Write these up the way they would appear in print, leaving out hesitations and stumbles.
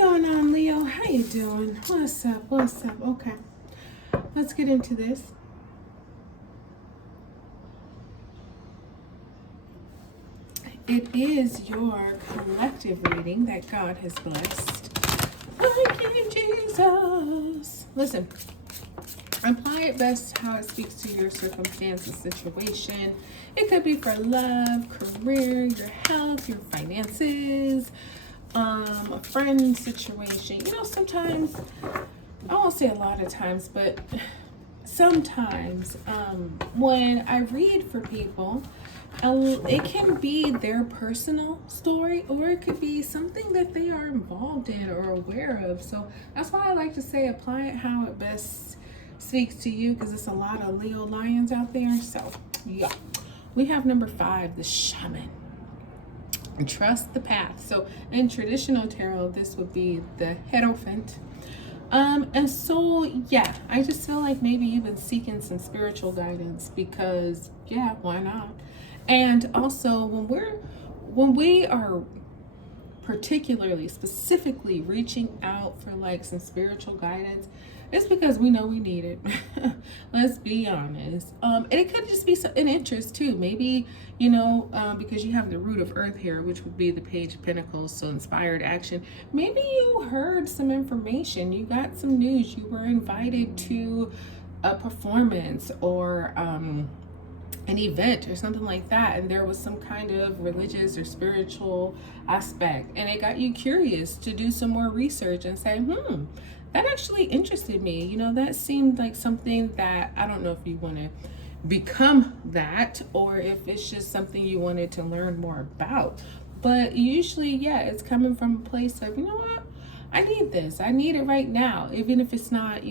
going on, Leo? How you doing? What's up? What's up? Okay, let's get into this. It is your collective reading that God has blessed. Thank you, Jesus. Listen, apply it best how it speaks to your circumstance and situation. It could be for love, career, your health, your finances, a friend situation. You know, sometimes, I won't say a lot of times, but sometimes when I read for people, it can be their personal story, or it could be something that they are involved in or aware of. So that's why I like to say apply it how it best speaks to you, because it's a lot of Leo lions out there. So yeah, we have number 5, the shaman. And trust the path. So in traditional tarot, this would be the Hierophant. And so yeah, I just feel like maybe you've been seeking some spiritual guidance, because yeah, why not? And also when we are particularly specifically reaching out for like some spiritual guidance, it's because we know we need it. Let's be honest. And it could just be an interest too. Maybe, because you have the root of earth here, which would be the Page of Pentacles, so inspired action. Maybe you heard some information, you got some news, you were invited to a performance or an event or something like that, and there was some kind of religious or spiritual aspect, and it got you curious to do some more research and say, that actually interested me. That seemed like something that, I don't know if you want to become that or if it's just something you wanted to learn more about. But usually, yeah, it's coming from a place of, you know what, I need this, I need it right now. Even if it's not,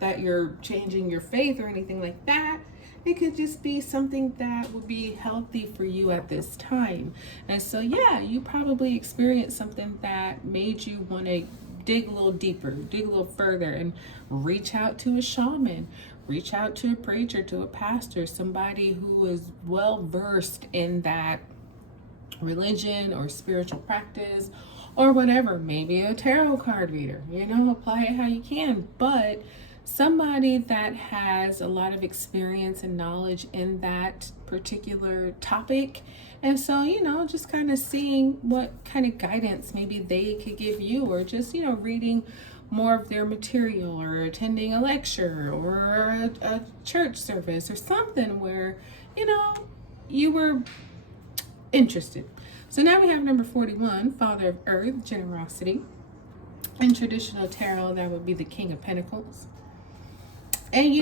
that you're changing your faith or anything like that. It could just be something that would be healthy for you at this time. And so, yeah, you probably experienced something that made you want to dig a little deeper, dig a little further, and reach out to a shaman, reach out to a preacher, to a pastor, somebody who is well versed in that religion or spiritual practice or whatever. Maybe a tarot card reader, apply it how you can. But somebody that has a lot of experience and knowledge in that particular topic. And so, just kind of seeing what kind of guidance maybe they could give you, or just, reading more of their material, or attending a lecture or a church service or something where, you were interested. So now we have number 41, Father of Earth, generosity. In traditional tarot, that would be the King of Pentacles. And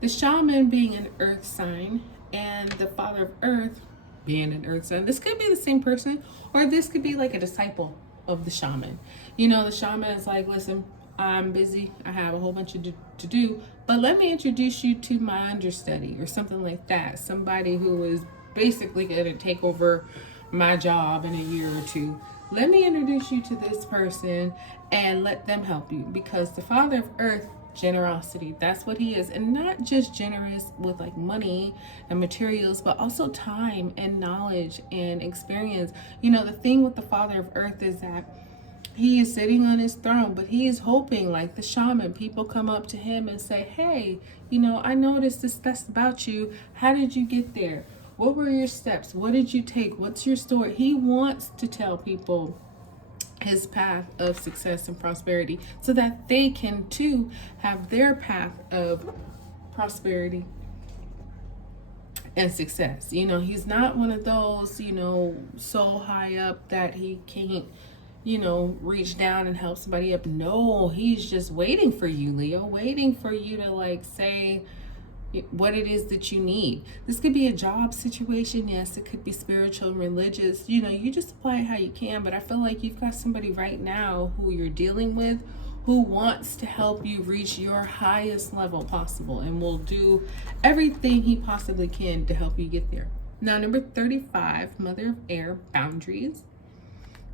the shaman being an earth sign and the Father of Earth being an earth sign, this could be the same person, or this could be like a disciple of the shaman. The shaman is like, listen, I'm busy, I have a whole bunch to do, but let me introduce you to my understudy, or something like that. Somebody who is basically going to take over my job in a year or two. Let me introduce you to this person and let them help you, because the Father of Earth, generosity, that's what he is. And not just generous with like money and materials, but also time and knowledge and experience. The thing with the Father of Earth is that he is sitting on his throne, but he is hoping, like the shaman, people come up to him and say, hey, I noticed that's about you. How did you get there? What were your steps? What did you take? What's your story? He wants to tell people his path of success and prosperity, so that they can too have their path of prosperity and success. He's not one of those, so high up that he can't, reach down and help somebody up. No, he's just waiting for you, Leo, waiting for you to like say what it is that you need. This could be a job situation. Yes, it could be spiritual and religious. You just apply it how you can. But I feel like you've got somebody right now who you're dealing with who wants to help you reach your highest level possible, and will do everything he possibly can to help you get there. Now, number 35, Mother of Air, boundaries.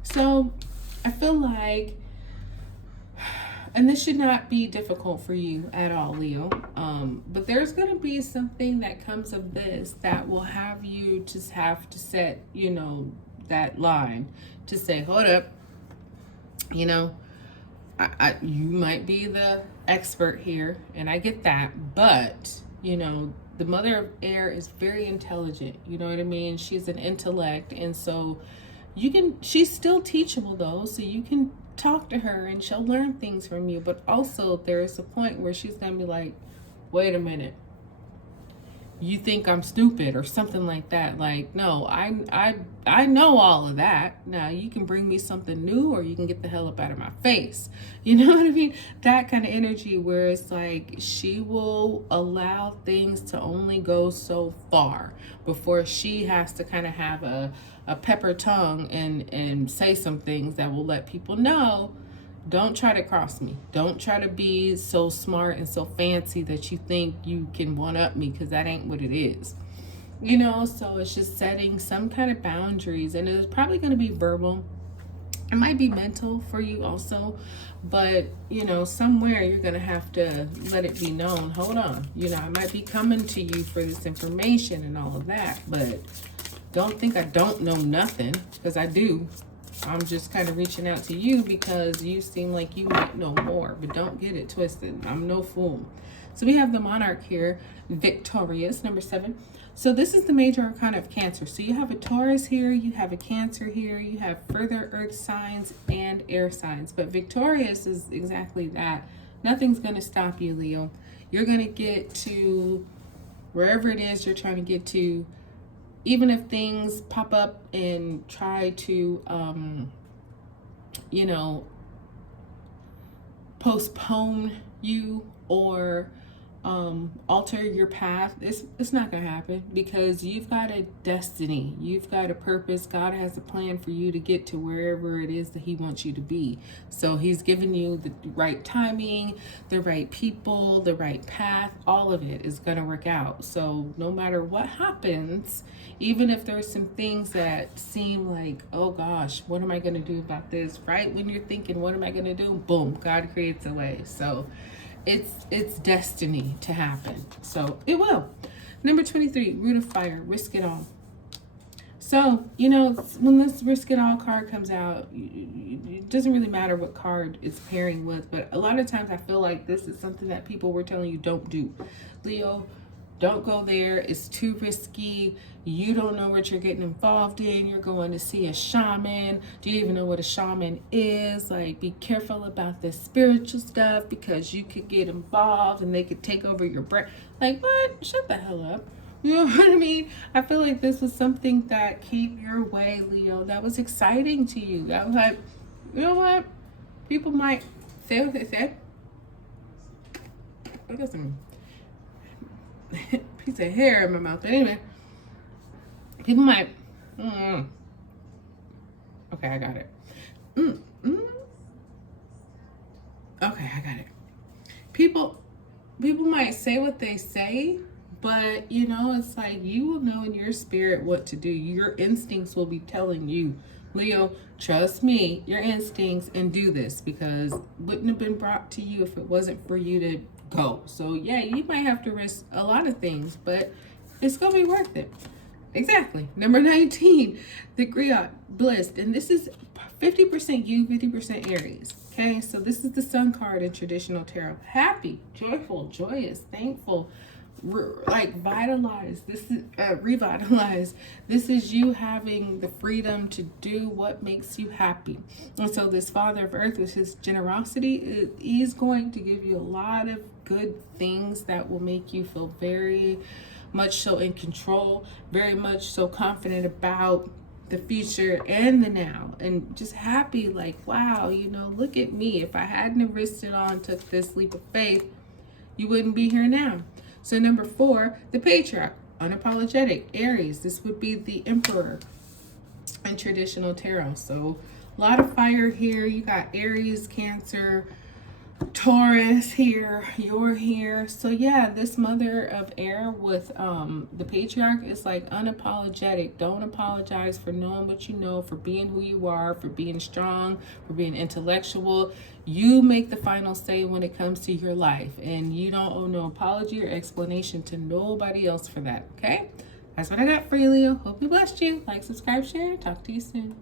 So I feel like, and this should not be difficult for you at all, Leo. But there's going to be something that comes of this that will have you just have to set, that line to say, hold up, You know, you might be the expert here, and I get that, but you know, the mother of air is very intelligent. You know what I mean? She's an intellect, and so she's still teachable though, so you can talk to her and she'll learn things from you. But also, there's a point where she's gonna be like, wait a minute, you think I'm stupid or something like that. Like, no, I know all of that. Now you can bring me something new, or you can get the hell up out of my face. You know what I mean? That kind of energy where it's like she will allow things to only go so far before she has to kind of have a pepper tongue and say some things that will let people know, don't try to cross me. Don't try to be so smart and so fancy that you think you can one up me, because that ain't what it is. You know, so it's just setting some kind of boundaries, and it's probably going to be verbal. It might be mental for you also, but you know, somewhere you're going to have to let it be known. Hold on. You know, I might be coming to you for this information and all of that, but don't think I don't know nothing, because I do. I'm just kind of reaching out to you because you seem like you might know more, but don't get it twisted. I'm no fool. So we have the monarch here, victorious, number 7. So this is the major arcana of Cancer. So you have a Taurus here, you have a Cancer here, you have further earth signs and air signs. But victorious is exactly that. Nothing's going to stop you, Leo. You're going to get to wherever it is you're trying to get to. Even if things pop up and try to, you know, postpone you or alter your path, it's not gonna happen, because you've got a destiny, you've got a purpose. God has a plan for you to get to wherever it is that he wants you to be. So he's given you the right timing, the right people, the right path. All of it is gonna work out. So no matter what happens, even if there's some things that seem like, oh gosh, what am I gonna do about this, right when you're thinking what am I gonna do, boom, God creates a way. So it's destiny to happen. So it will. Number 23, root of fire, risk it all. So, you know, when this risk it all card comes out, it doesn't really matter what card it's pairing with, but a lot of times I feel like this is something that people were telling you don't do. Leo, don't go there. It's too risky. You don't know what you're getting involved in. You're going to see a shaman. Do you even know what a shaman is? Like, be careful about this spiritual stuff, because you could get involved and they could take over your brain. Like, what? Shut the hell up. You know what I mean? I feel like this was something that came your way, Leo, that was exciting to you. That was like, you know what? People might say what they said. I got some piece of hair in my mouth. But anyway, people might, okay, I got it. Okay, I got it. People might say what they say, but you know, it's like you will know in your spirit what to do. Your instincts will be telling you, Leo, trust me, your instincts, and do this, because it wouldn't have been brought to you if it wasn't for you to go. So yeah, you might have to risk a lot of things, but it's gonna be worth it. Exactly. Number 19, the Griot, blessed, and this is 50% you, 50% Aries. Okay, so this is the Sun card in traditional tarot. Happy, joyful, joyous, thankful, like vitalized. This is revitalized. This is you having the freedom to do what makes you happy. And so this Father of Earth, with his generosity, he's going to give you a lot of good things that will make you feel very much so in control, very much so confident about the future and the now, and just happy, like, wow, you know, look at me. If I hadn't risked it all and took this leap of faith, you wouldn't be here now. So number 4, the Patriarch, unapologetic, Aries. This would be the Emperor in traditional tarot. So a lot of fire here. You got Aries, Cancer, Taurus here, you're here. So yeah, this mother of air with the Patriarch is like unapologetic. Don't apologize for knowing what you know, for being who you are, for being strong, for being intellectual. You make the final say when it comes to your life, and you don't owe no apology or explanation to nobody else for that. Okay, that's what I got for you, Leo. Hope we blessed you. Like, subscribe, share. Talk to you soon.